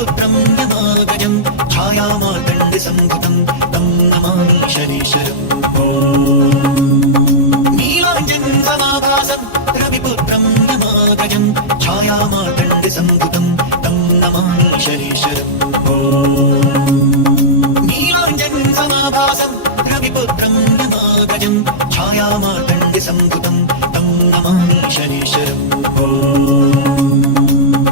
रविपुत्रं यमागजं छायामार्तण्डसम्भुतं तं नमामि शनीश्वरम् नीलाञ्जनसमाभासं रविपुत्रं यमागजं छायामार्तण्डसम्भुतं तं नमामि शनीश्वरम् नीलाञ्जनसमाभासं रविपुत्रं यमागजं छायामार्तण्डसम्भुतं तं नमामि शनीश्वरम्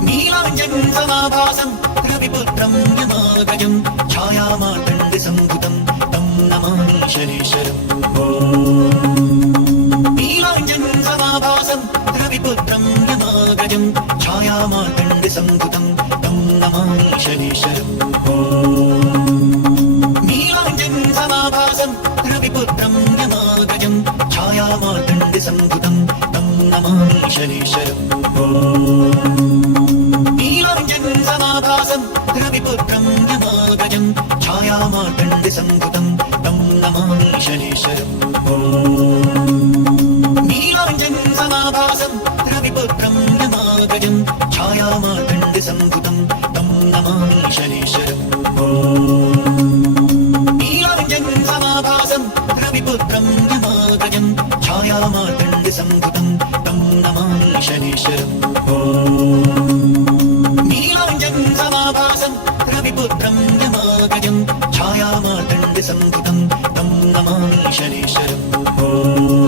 नीलाञ्जनसमाभासं रविपुत्रं यमागजं छायामार्तण्डसम्भुतं तं नमामि शनीश्वरम् नीलाञ्जनसमाभासं रविपुत्रं यमागजं छायामार्तण्डसम्भुतं तं नमामि शनीश्वरम् नीलाञ्जनसमाभासं रविपुत्रं यमागजं छायामार्तण्डसम्भुतं तं नमामि शनीश्वरम् नीलाञ्जनसमाभासं रविपुत्रं यमागजं छायामार्तण्डसम्भुतं तं नमामि शनीश्वरम् नीलाञ्जनसमाभासं रविपुत्रं यमागजं छायामार्तण्डसम्भुतं तं नमामि शनीश्वरम् नीलाञ्जनसमाभासं रविपुत्रं यमागजं छायामार्तण्डसम्भुतं तं नमामि शनीश्वरम् नीलाञ्जनसमाभासं रविपुत्रं यमागजं छायामार्तण्डसम्भुतं तं नमामि शनीश्वरम्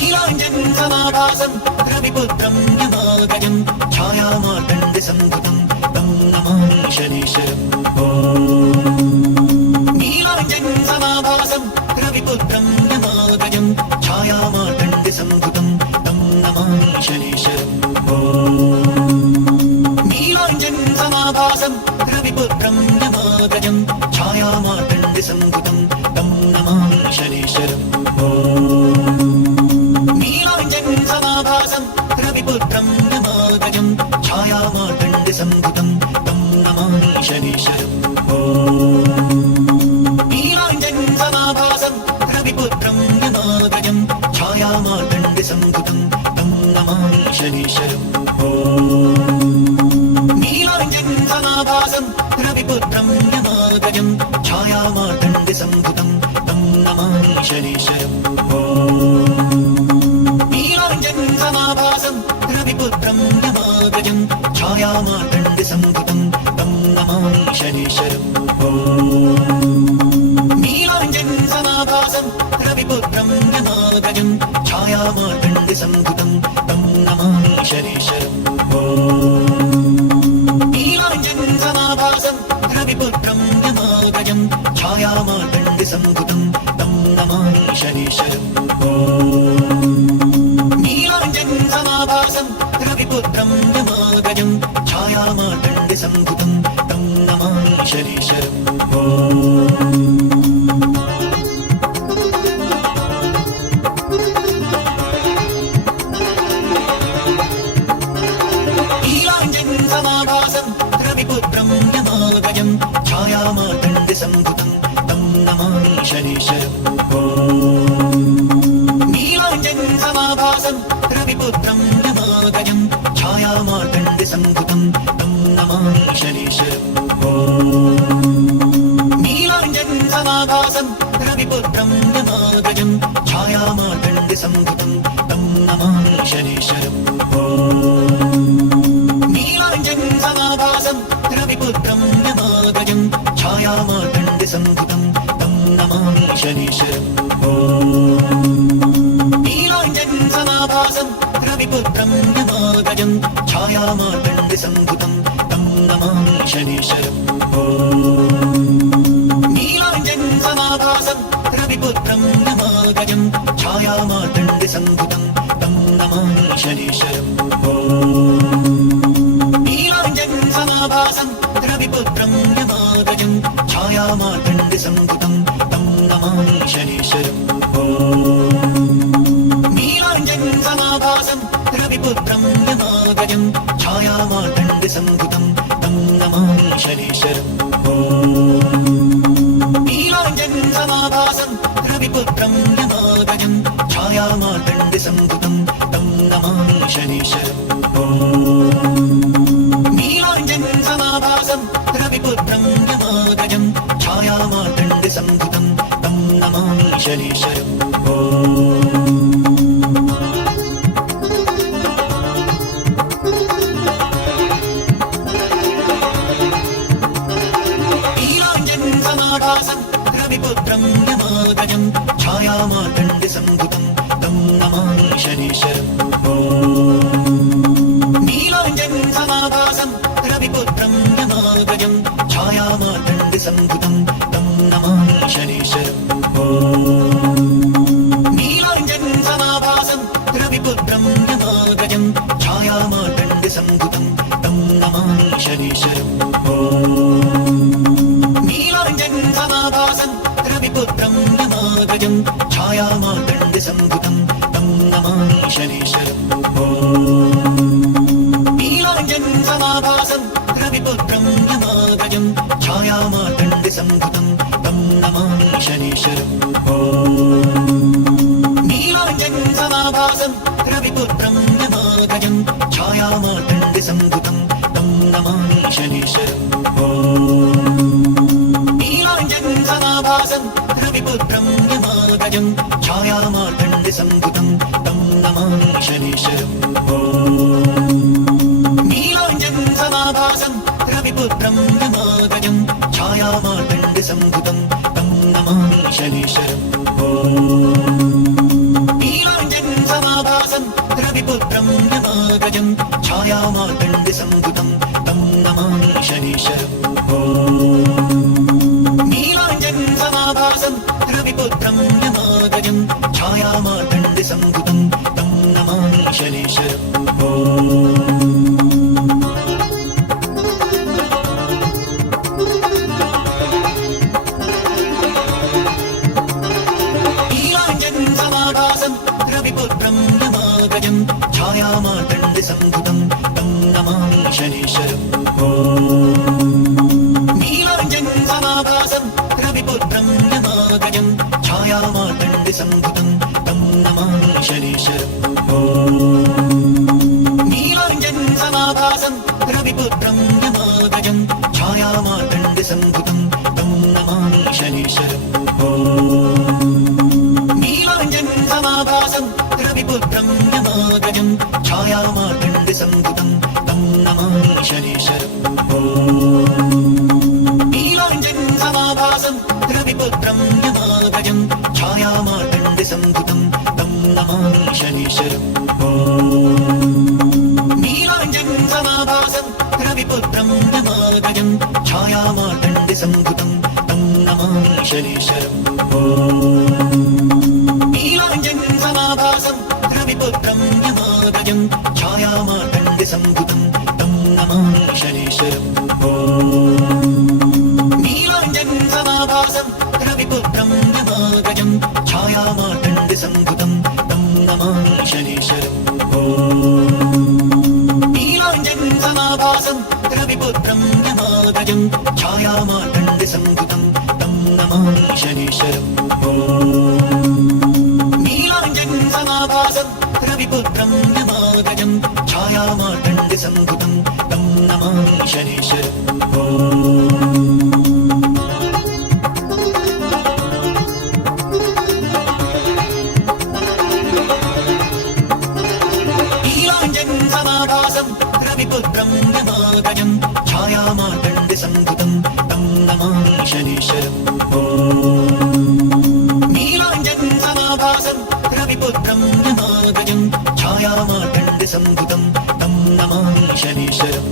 नीलाञ्जनसमाभासं रविपुत्रं यमागजं छायामार्तण्डसम्भुतं तं नमामि शनीश्वरम् नीलाञ्जनसमाभासं रविपुत्रं यमागजं छायामार्तण्डसम्भुतं तं नमामि शनीश्वरम् नीलाञ्जनसमाभासं रविपुत्रं यमागजं छायामार्तण्डसम्भुतं तं नमामि शनीश्वरम् नीलाञ्जनसमाभासं रविपुत्रं यमागजं छायामार्तण्डसम्भुतं तं नमामि शनीश्वरम् नीलाञ्जनसमाभासं रविपुत्रं यमागजं छायामार्तण्डसम्भुतं तं नमामि शनीश्वरम् नीलाञ्जनसमाभासं रविपुत्रं यमागजं छायामार्तण्डसम्भुतं तं नमामि शनीश्वरम् नीलाञ्जनसमाभासं रविपुत्रं यमागजं छायामार्तण्डसम्भुतं तं नमामि शनीश्वरम् नीलाञ्जनसमाभासं रविपुत्रं यमागजं छायामार्तण्डसम्भुतं तं नमामि शनीश्वरम् नीलाञ्जनसमाभासं रविपुत्रं यमागजं छायामार्तण्डसम्भुतं तं नमामि शनीश्वरम् नीलाञ्जनसमाभासं रविपुत्रं यमागजं छायामार्तण्डसम्भुतं तं नमामि शनीश्वरम् नीलाञ्जनसमाभासं रविपुत्रं यमागजं छायामार्तण्डसम्भुतं तं नमामि शनीश्वरम् नीलाञ्जनसमाभासं रविपुत्रं यमागजं छायामार्तण्डसम्भुतं तं नमामि शनीश्वरम् नीलाञ्जनसमाभासं रविपुत्रं यमागजं छायामार्तण्डसम्भुतं तं नमामि शनीश्वरम् नीलाञ्जनसमाभासं रविपुत्रं यमागजं छायामार्तण्डसम्भुतं तं नमामि शनीश्वरम् नीलाञ्जनसमाभासं रविपुत्रं यमागजं छायामार्तण्डसम्भुतं तं नमामि शनीश्वरम् नीलाञ्जनसमाभासं रविपुत्रं यमागजं छायामार्तण्डसम्भुतं तं नमामि शनीश्वरम् नीलाञ्जनसमाभासं रविपुत्रं यमागजं छायामार्तण्डसम्भुतं तं नमामि शनीश्वरम् नीलाञ्जनसमाभासं रविपुत्रं यमागजं छायामार्तण्डसम्भुतं तं नमामि शनीश्वरम् नीलाञ्जनसमाभासं रविपुत्रं यमागजं यमागजं छायामार्तण्डसम्भुतं तं नमामि शनीश्वरम् नीलाञ्जनं समाभासं रविपुत्रं यमागजं छायामार्तण्डसम्भुतं तं नमामि शनीश्वरम् समाभासं रविपुत्रं यमागजं छायामार्तण्डसम्भुतं तं नमामि शनीश्वरम् नीलाञ्जनं समाभासं रविपुत्रं यमागजं छायामार्तण्डसम्भुतं तं नमामि शनीश्वरम् नीलाञ्जनं समाभासं रविपुत्रं यमागजं छायामार्तण्डसम्भुतं तं नमामि शनीश्वरम् नीलाञ्जनं समाभासं रविपुत्रं यमागजं छायामार्तण्डसम्भुतं तं नमामि शनीश्वरम् नीलाञ्जनं समाभासं रविपुत्रं यमागजं छायामार्तण्डसम्भुतं तं नमामि शनीश्वरम् नीलाञ्जनं समाभासं रविपुत्रं यमागजं छायामार्तण्डसम्भुतं तं नमामि शनीश्वरम् नीलाञ्जनं समाभासं रविपुत्रं यमागजं छायामार्तण्डसम्भुतं तं नमामि शनीश्वरम् नीलाञ्जनं समाभासं रविपुत्रं यमागजं छायामार्तण्डसम्भुतं तं नमामि शनीश्वरम् नीलाञ्जनं समाभासं रविपुत्रं यमागजं छायामार्तण्डसम्भुतं तं नमामि शनीश्वरम् नीलाञ्जनं समाभासं रविपुत्रं यमागजं छायामार्तण्डसम्भुतं तं नमामि शनीश्वरम् नीलाञ्जनं समाभासं रविपुत्रं यमागजं छायामार्तण्डसम्भुतं तं नमामि शनीश्वरम् नीलाञ्जनं समाभासं रविपुत्रं यमागजं छायामार्तण्डसम्भुतं तं नमामि शनीश्वरम् नीलाञ्जनं समाभासं रविपुत्रं यमागजं छायामार्तण्डसम्भुतं तं नमामि शनीश्वरम् नीलाञ्जनं समाभासं रविपुत्रं यमागजं छायामार्तण्डसम्भुतं तं नमामि शनीश्वरम् नीलाञ्जनं समाभासं रविपुत्रं यमागजं छायामार्तण्डसम्भुतं तं नमामि शनीश्वरम् नीलाञ्जनं समाभासं रविपुत्रं यमागजं छायामार्तण्डसम्भुतं तं नमामि शनीश्वरम् नीलाञ्जनं समाभासं रविपुत्रं यमागजं छायामार्तण्डसम्भुतं तं नमामि शनीश्वरम् नीलाञ्जनं समाभासं रविपुत्रं यमागजं छायामार्तण्डसम्भुतं तं नमामि शनीश्वरम् नीलाञ्जनं समाभासं रविपुत्रं यमागजं छायामार्तण्डसम्भुतं तं नमामि शनीश्वरम् नीलाञ्जनं समाभासं रविपुत्रं यमागजं छायामार्तण्डसम्भुतं तं नमामि शनीश्वरम् नीलाञ्जनं समाभासं रविपुत्रं यमागजं छायामार्तण्डसम्भुतं तं नमामि शनीश्वरम् नीलाञ्जनं समाभासं रविपुत्रं यमागजं छायामार्तण्डसम्भुतं तं नमामि शनीश्वरम्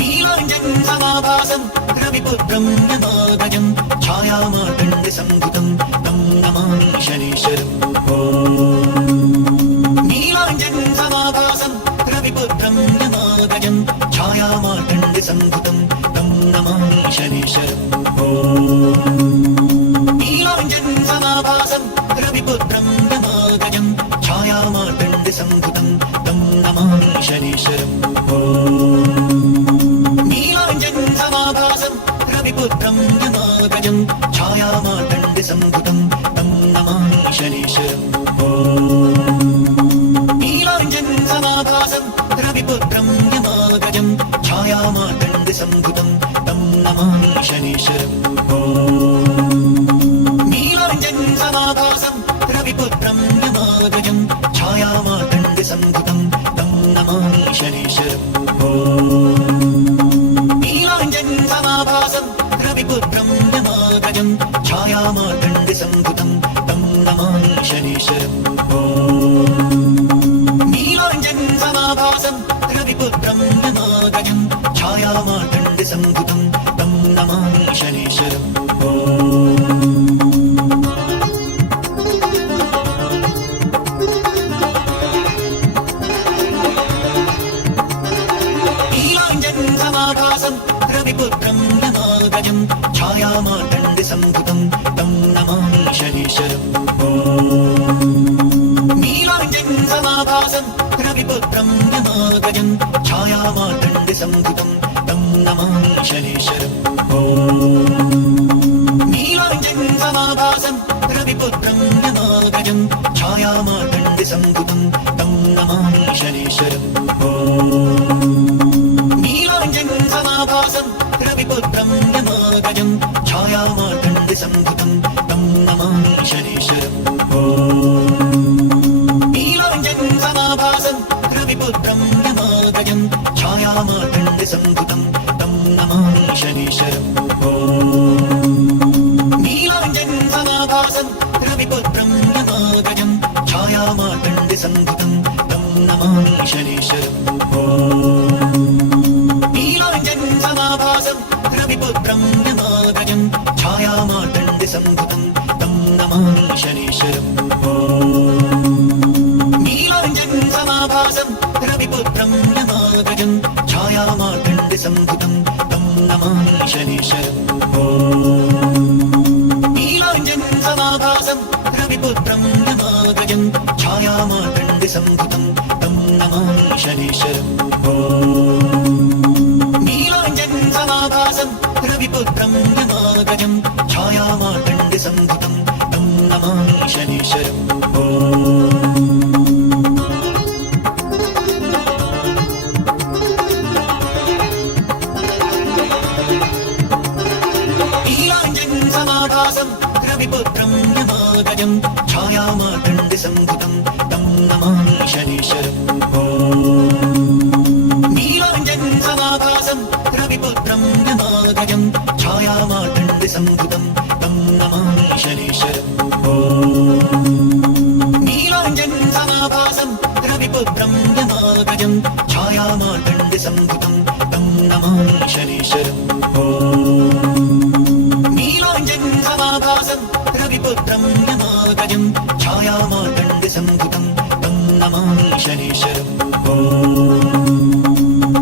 नीलाञ्जनं समाभासं रविपुत्रं यमागजं छायामार्तण्डसम्भुतं तं नमामि शनीश्वरम् नीलाञ्जनं समाभासं रविपुत्रं यमागजं छायामार्तण्डसम्भुतं तं नमामि शनीश्वरम् नीलाञ्जनं समाभासं रविपुत्रं यमागजं छायामार्तण्डसम्भुतं तं नमामि शनीश्वरम् नीलाञ्जनं समाभासं रविपुत्रं यमागजं छायामार्तण्डसम्भुतं तं रविपुत्रं यमागजं छायामार्तण्डसम्भुतं तं नमामि शनीश्वरम् नीलाञ्जनसमाभासं रविपुत्रं यमागजं छायामार्तण्डसम्भुतं तं नमामि शनीश्वरम् नीलाञ्जनसमाभासं रविपुत्रं यमागजं छायामार्तण्डसम्भुतं तं नमामि शनीश्वरम् नीलाञ्जनसमाभासं रविपुत्रं यमागजं छायामार्तण्डसम्भुतं तं नमामि शनीश्वरम् नीलाञ्जनसमाभासं रविपुत्रं यमागजं छायामार्तण्डसम्भुतं तं नमामि शनीश्वरम् नीलाञ्जनसमाभासं रविपुत्रं यमागजं छायामार्तण्डसम्भुतं तं नमामि शनीश्वरम् नीलाञ्जनसमाभासं रविपुत्रं यमागजं छायामार्तण्डसम्भुतं तं नमामि शनीश्वरम् नीलाञ्जनसमाभासं रविपुत्रं यमागजं छायामार्तण्डसम्भुतं तं नमामि शनीश्वरम् नीलाञ्जनसमाभासं रविपुत्रं यमागजं छायामार्तण्डसम्भुतं तं नमामि शनीश्वरम् नीलाञ्जनसमाभासं रविपुत्रं यमागजं छायामार्तण्डसम्भुतं तं नमामि शनीश्वरम् नीलाञ्जनसमाभासं रविपुत्रं यमागजं छायामार्तण्डसम्भुतं तं नमामि शनीश्वरम् नीलाञ्जनसमाभासं रविपुत्रं यमागजं छायामार्तण्डसम्भुतं तं नमामि शनीश्वरम् नीलाञ्जनसमाभासं रविपुत्रं यमागजं छायामार्तण्डसम्भुतं तं नमामि शनीश्वरम् नीलाञ्जनसमाभासं रविपुत्रं यमागजं छायामार्तण्डसम्भुतं तं नमामि शनीश्वरम् नीलाञ्जनसमाभासं रविपुत्रं यमागजं छायामार्तण्डसम्भुतं तं नमामि शनीश्वरम्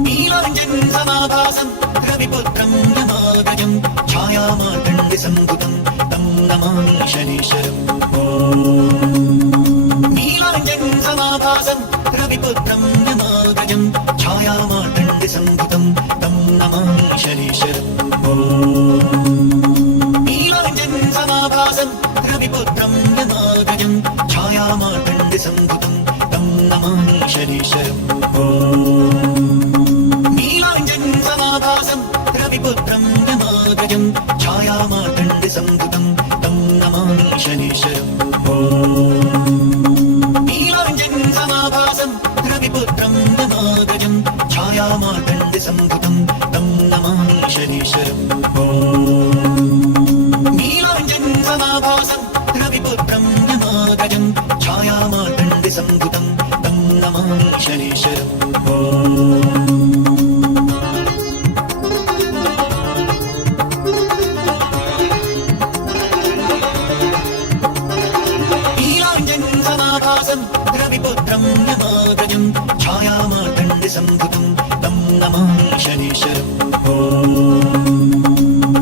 नीलाञ्जनसमाभासं रविपुत्रं यमागजं छायामार्तण्डसम्भुतं तं नमामि शनीश्वरम् नीलाञ्जनसमाभासं रविपुत्रं यमागजं छायामार्तण्डसम्भुतं तं नमामि शनीश्वरम् नीलाञ्जनसमाभासं रविपुत्रं यमागजं छायामार्तण्डसम्भुतं तं नमामि शनीश्वरम् नीलाञ्जनसमाभासं रविपुत्रं यमागजं छायामार्तण्डसम्भुतं तं नमामि शनीश्वरम् नीलाञ्जनसमाभासं रविपुत्रं यमागजं छायामार्तण्डसम्भुतं तं नमामि शनीश्वरम् नीलाञ्जनसमाभासं रविपुत्रं यमागजं छायामार्तण्डसम्भुतं तं नमामि शनीश्वरम् नीलाञ्जनसमाभासं रविपुत्रं यमागजं छायामार्तण्डसम्भुतं तं नमामि शनीश्वरम्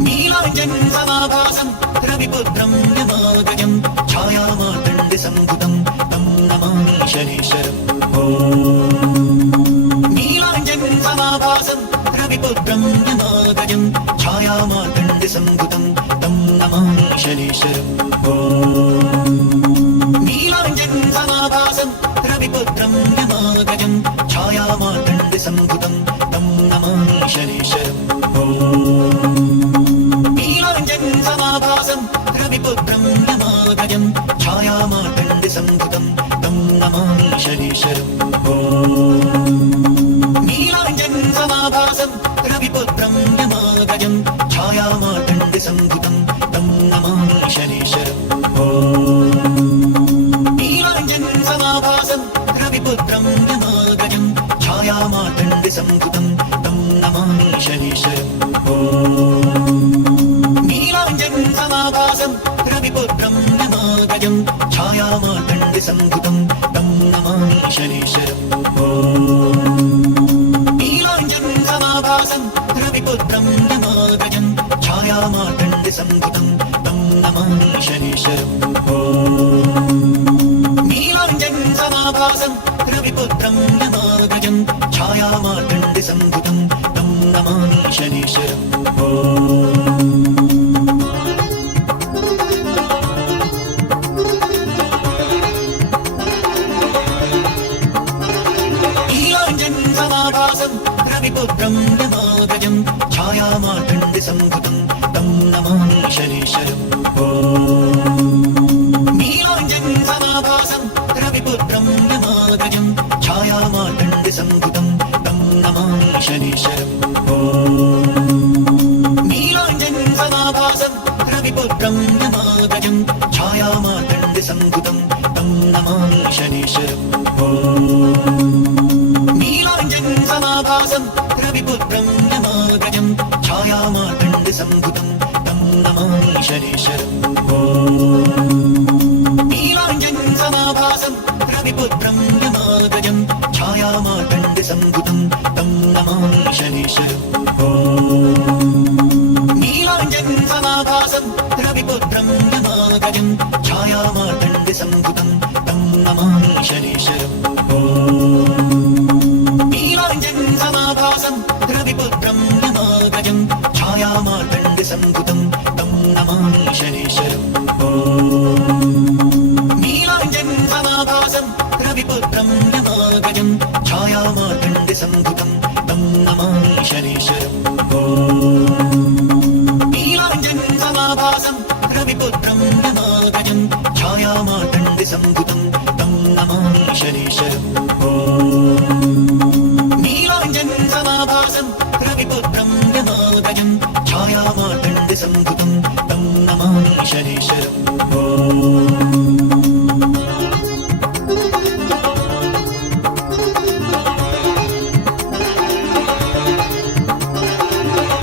नीलाञ्जनसमाभासं रविपुत्रं यमागजं छायामार्तण्डसम्भुतं तं नमामि शनीश्वरम् नीलाञ्जनसमाभासं रविपुत्रं यमागजं छायामार्तण्डसम्भुतं तं नमामि शनीश्वरम् नीलाञ्जनसमाभासं रविपुत्रं यमागजं छायामार्तण्डसम्भुतं तं नमामि शनीश्वरम् नीलाञ्जनसमाभासं रविपुत्रं यमागजं छायामार्तण्डसम्भुतं तं नमामि शनीश्वरम् नीलाञ्जनसमाभासं रविपुत्रं यमागजं छायामार्तण्डसम्भुतं तं नमामि शनीश्वरम् नीलाञ्जनसमाभासं रविपुत्रं रविपुत्रं छायामार्तण्ड संभुतं तं नमामि शनीश्वरम् नीलाञ्जन समाभासं रविपुत्रं यमागजं छायामार्तण्ड संभुतं तं नमामि शनीश्वरम् नीलाञ्जन समाभासं रविपुत्रं यमागजं छायामार्तण्ड संभुतं तं नमामि शनीश्वरम् नीलाञ्जन समाभासं रविपुत्रं यमागजं छायामार्तण्ड संभुतं तं नमामि शनीश्वरम् नीलाञ्जन समाभासं रविपुत्रं यमागजं छायामार्तण्ड संभुतं तं नमामि शनीश्वरम् नीलाञ्जन समाभासं रविपुत्रं यमागजं छायामार्तण्ड संभुतं तं नमामि शनीश्वरम् नीलाञ्जन समाभासं रविपुत्रं यमागजं छायामार्तण्ड संभुतं तं नमामि शनीश्वरम् नीलाञ्जन समाभासं रविपुत्रं यमागजं छायामार्तण्ड संभुतं तं नमामि शनीश्वरम् नीलाञ्जन समाभासं रविपुत्रं यमागजं छायामार्तण्ड संभुतं तं नमामि शनीश्वरम् नीलाञ्जन समाभासं रविपुत्रं यमागजं छायामार्तण्ड संभुतं तं नमामि शनीश्वरम् नीलाञ्जन समाभासं रविपुत्रं यमागजं छायामार्तण्ड संभुतं तं नमामि शनीश्वरम् नीलाञ्जन समाभासं रविपुत्रं यमागजं छायामार्तण्ड संभुतं तं नमामि शनीश्वरम् नीलाञ्जन समाभासं रविपुत्रं यमागजं छायामार्तण्ड संभुतं तं नमामि शनीश्वरम् नीलाञ्जन समाभासं रविपुत्रं यमागजं छायामार्तण्ड संभुतं तं नमामि शनीश्वरम्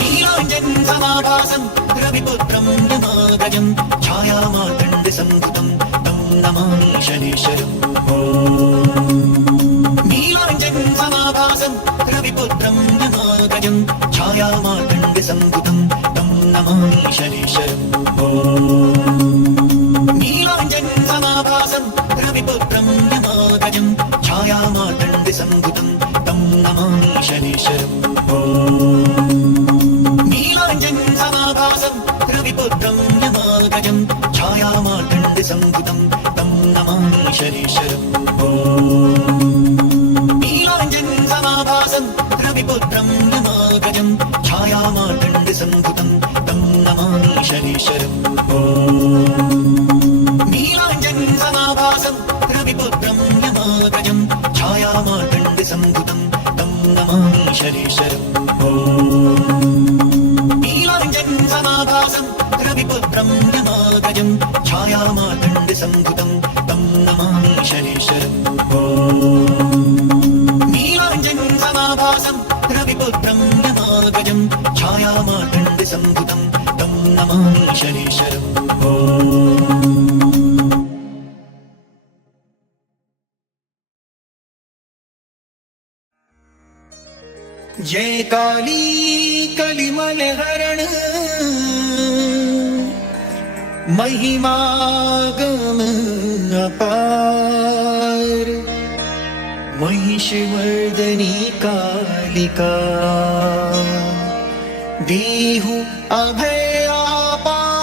नीलाञ्जन समाभासं रविपुत्रं यमागजं छायामार्तण्ड संभुतं तं नमामि शनीश्वरम् नीलाञ्जन समाभासं रविपुत्रं यमागजं छायामार्तण्ड संभुतं तं नमामि शनीश्वरम् नीलाञ्जन समाभासं रविपुत्रं यमागजं छायामार्तण्ड संभुतं तं नमामि शनीश्वरम् नीलाञ्जन समाभासं रविपुत्रं यमागजं छायामार्तण्ड संभुतं तं नमामि शनीश्वरम् नीलाञ्जन समाभासं रविपुत्रं यमागजं छायामार्तण्ड संभुतं तं नमामि शनीश्वरम् नीलाञ्जन समाभासं रविपुत्रं यमागजं छायामार्तण्ड संभुतं तं नमामि शनीश्वरम् नीलाञ्जन समाभासं रविपुत्रं यमागजं छायामार्तण्ड संभुतं तं नमामि शनीश्वरम् नीलाञ्जन समाभासं रविपुत्रं यमागजं छायामार्तण्ड संभुतं तं नमामि शनीश्वरम् जय काली कलिमल हरण महिमागम अपार महिषमर्दनी कालिका देहु अभय अपार।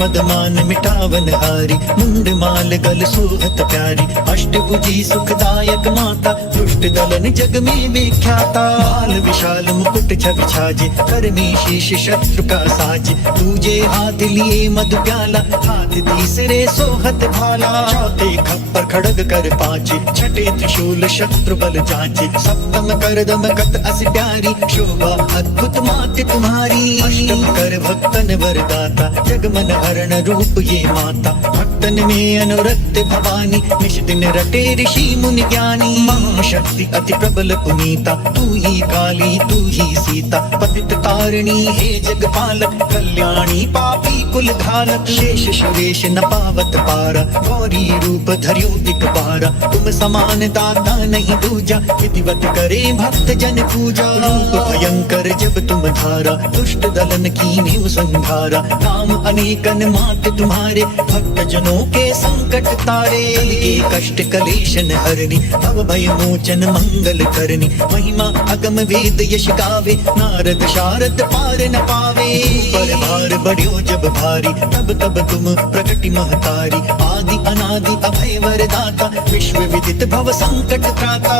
मदमान मिटावन हारी, मुंड माल गल सोहत प्यारी, अष्टभुजी सुखदायक माता, दुष्ट दलन जग में विख्याता। बाल विशाल मुकुट छवि छाजे, कर में शीश शत्रु का साजे, दूजे हाथ लिए मधु प्याला, हाथ तीसरे सोहत भाला। चौथे खप्पर खड़ग कर पाचे, छठे त्रिशूल शत्रु बल जाचे, सप्तम कर दमकत अस प्यारी, शोभा अद्भुत मात तुम्हारी। अष्टम कर भक्तन वरदाता, जगमन हरण रूप ये माता, भक्तन में अनुरक्त भवानी, निश दिन रटे ऋषि मुनि ज्ञानी। महाशक्ति अति प्रबल पुनीता, तू ही काली तू ही सीता, पतित तारिणी हे जगपालक, कल्याणी पापी कुल घालक। शेष सुरेश न पावत पारा, गौरी रूप धर्यो दिक पारा, तुम समान दाता नहीं दूजा, विधिवत करे भक्त जन पूजा। रूप भयंकर जब तुम धारा, दुष्ट दलन कीन्यु संहारा, नाम अनेकन मात तुम्हारे, भक्त जनों के संकट तारे। कल के कष्ट कलेशन हरनी, भव भय मोचन मंगल करनी, महिमा अगम वेद यश गावे, नारद शारद पार न पावे। पर भार बढ़्यो जब भारी, तब तब तुम प्रकटि महतारी, आदि अनादि अभय वरदाता, विश्व विदित भव संकट त्राता।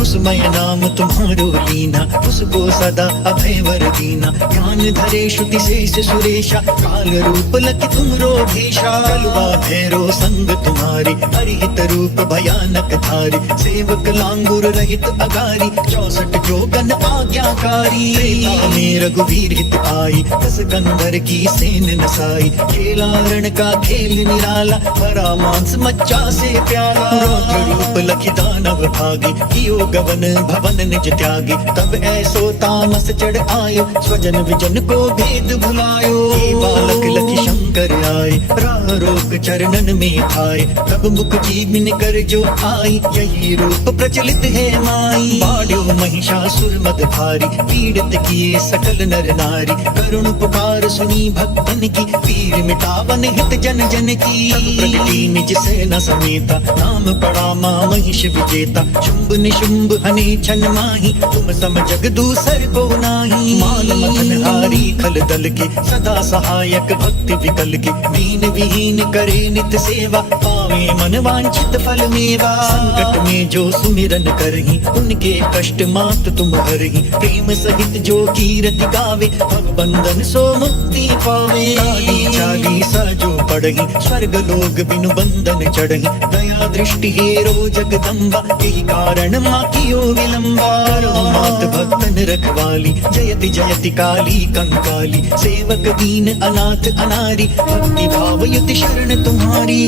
उसमय नाम तुम्हारो लीना, उसको सदा अभय वर दीना, ज्ञान धरे श्रुति शेष सुरेशा, काल रूप लखि तुम रोधेशा। कलवा भैरो संग तुम्हारी, हरिहित रूप भयानक धारी, सेवक लांगुर रहित अगारी, 64 जोगन आज्ञाकारी। त्रेता में रघुवीर हित आई, 10 कंधर की सेन नसाई, खेला रण का खेल निराला, भरा मांस मच्चा से प्यारा। रौद्र रूप लखि दानव भागी, कियो गवन भवन निज त्यागी, तब ऐसो तामस चढ़ आयो, स्वजन विजन को भेद भुलायो। हे बालक लखि शंकर आए, राह रोक चरणन में आए, तब मुख जीविन कर जो आई, यही रूप प्रचलित है माई। बाढ़ो महिषासुर मद भारी, पीड़ित किए सकल नर नारी, करुण पुकार सुनी भक्तन की, पीर मिटावन हित जन जन की। तब प्रगति निज सेना समेता, नाम पड़ा मां महिष विजेता, शुंभ निशुंभ हने छन माही, तुम सम जग दूसर को नाही। माल मथन हारी खल दल के, सदा सहायक भक्ति विकल के, दीन विहीन करे नित सेवा, पावे मन वांछित फल मेवा। संकट में जो सुमिरन करही, उनके कष्ट मात तुम हरही, प्रेम सहित जो कीरति गावे, भव बंधन सो मुक्ति पावे। काली चालीसा जो पढ़ही, स्वर्ग लोग बिनु बंधन चढ़ही, दया दृष्टि हेरो जगदम्बा, यही कारण माँ कियो विलंबा। करो मात भक्तन रखवाली, जयति जयति काली कंकाली, सेवक दीन अनाथ अनारी, भक्ति भाव युति शरण तुम्हारी।